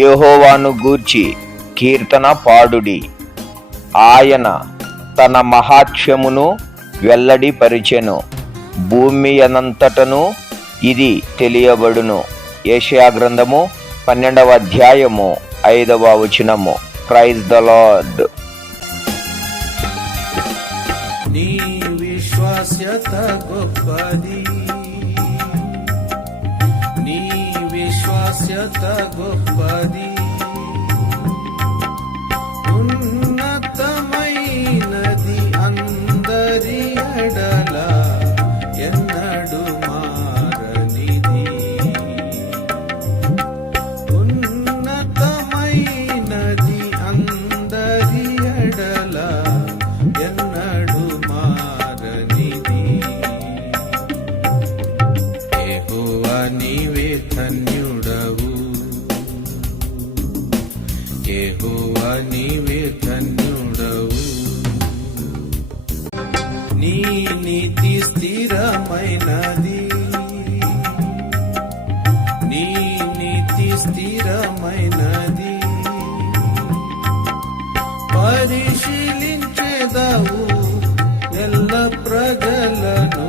యెహోవాను గూర్చి కీర్తన పాడుడి. ఆయన తన మహాత్మ్యమును వెల్లడిపరిచెను. భూమి అనంతటను ఇది తెలియబడును. యెషయా గ్రంథము 12వ అధ్యాయము 5వ వచనము. Praise the lord. నీ విశ్వాస్యత గొప్పది, నీ విశ్వాస్యత గొప్పది, ఉన్నతమైనది అందరి ఎడల ఎన్నడు మారనిది. ఉన్నతమైనది అందరి ఎడల ఎన్నడు మారనిది. యెహోవా నీవే ధన్యుడవు, యెహోవా నీవే ధన్యుడవు. నీ నీతి స్థిరమైనది, నీ నీతి స్థిరమైనది. పరిశీలించెదవు ఎల్ల ప్రజలను